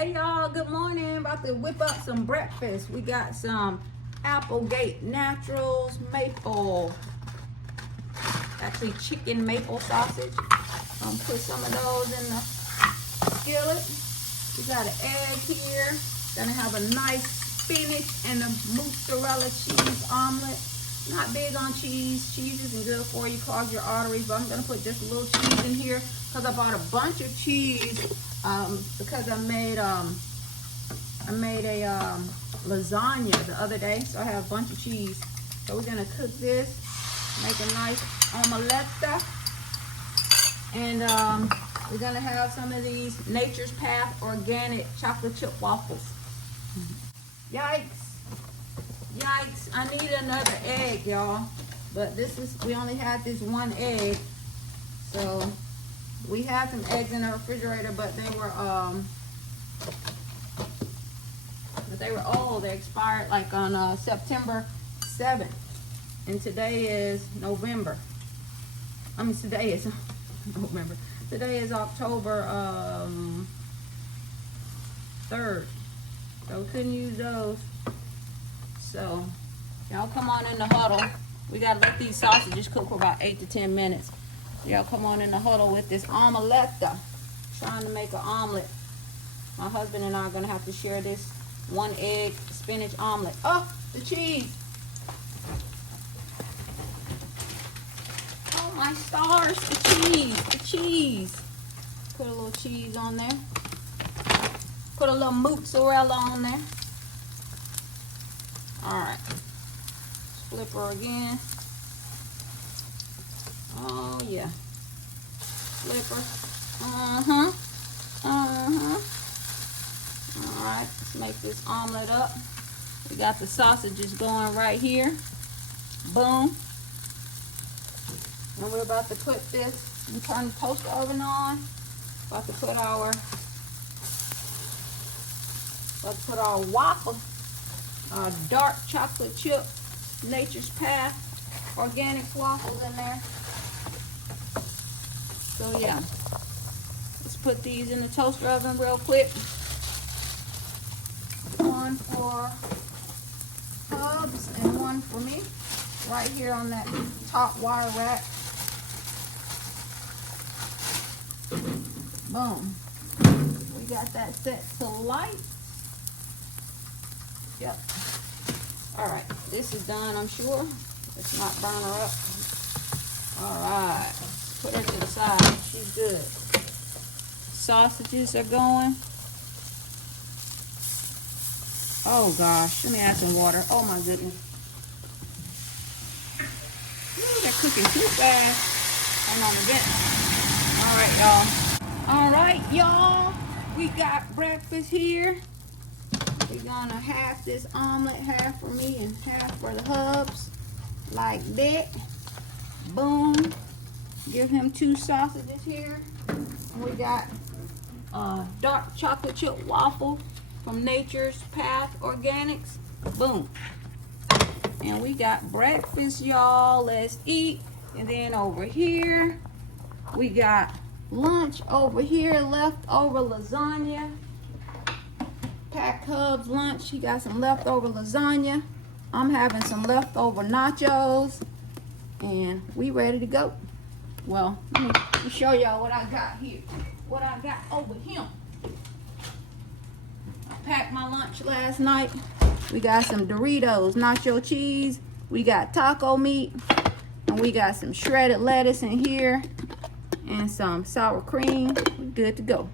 Hey y'all, good morning. About to whip up some breakfast. We got some Applegate Naturals maple, actually chicken maple sausage. Put some of those in the skillet. We got an egg here. Gonna have a nice spinach and a mozzarella cheese omelet. Not big on cheese. Cheese isn't good for you, clogs your arteries, but I'm gonna put just a little cheese in here because I bought a bunch of cheese because I made a lasagna the other day, so I have a bunch of cheese. So we're gonna cook this, make a nice omeletta, and we're gonna have some of these Nature's Path organic chocolate chip waffles. Yikes! Yikes! I need another egg, y'all. But we only had this one egg, so we had some eggs in the refrigerator, but they were old. They expired like on September 7th, and today is November. Today is November. Today is October 3rd, so we couldn't use those. So y'all come on in the huddle. We gotta let these sausages cook for about 8 to 10 minutes. Y'all come on in the huddle with this omeletta. Trying to make an omelet. My husband and I are gonna have to share this 1 egg spinach omelet. Oh, the cheese. Oh my stars, the cheese. Put a little cheese on there. Put a little mozzarella on there. All right, flip her again. Oh yeah, flip her. All right, let's make this omelet up. We got the sausages going right here. Boom. And we're about to put this. We turn the toaster oven on. About to put our waffle. Dark chocolate chip Nature's Path organic waffles in there. So yeah, let's put these in the toaster oven real quick. One for Hubs and one for me, right here on that top wire rack. Boom. We got that set to light. Yep. All right, this is done, I'm sure. Let's not burn her up. All right, put her to the side. She's good. Sausages are going. Oh gosh, let me add some water. Oh my goodness. Ooh, they're cooking too fast. I'm on the vent. All right, y'all. We got breakfast here. We're gonna half this omelet, half for me and half for the Hubs, like that. Boom. Give him 2 sausages here. And we got dark chocolate chip waffle from Nature's Path Organics. Boom. And we got breakfast, y'all. Let's eat. And then over here, we got lunch over here, leftover lasagna. Packed Hubs lunch. He got some leftover lasagna. I'm having some leftover nachos. And we ready to go. Well, let me show y'all what I got here. What I got over here. I packed my lunch last night. We got some Doritos nacho cheese. We got taco meat. And we got some shredded lettuce in here. And some sour cream. We're good to go.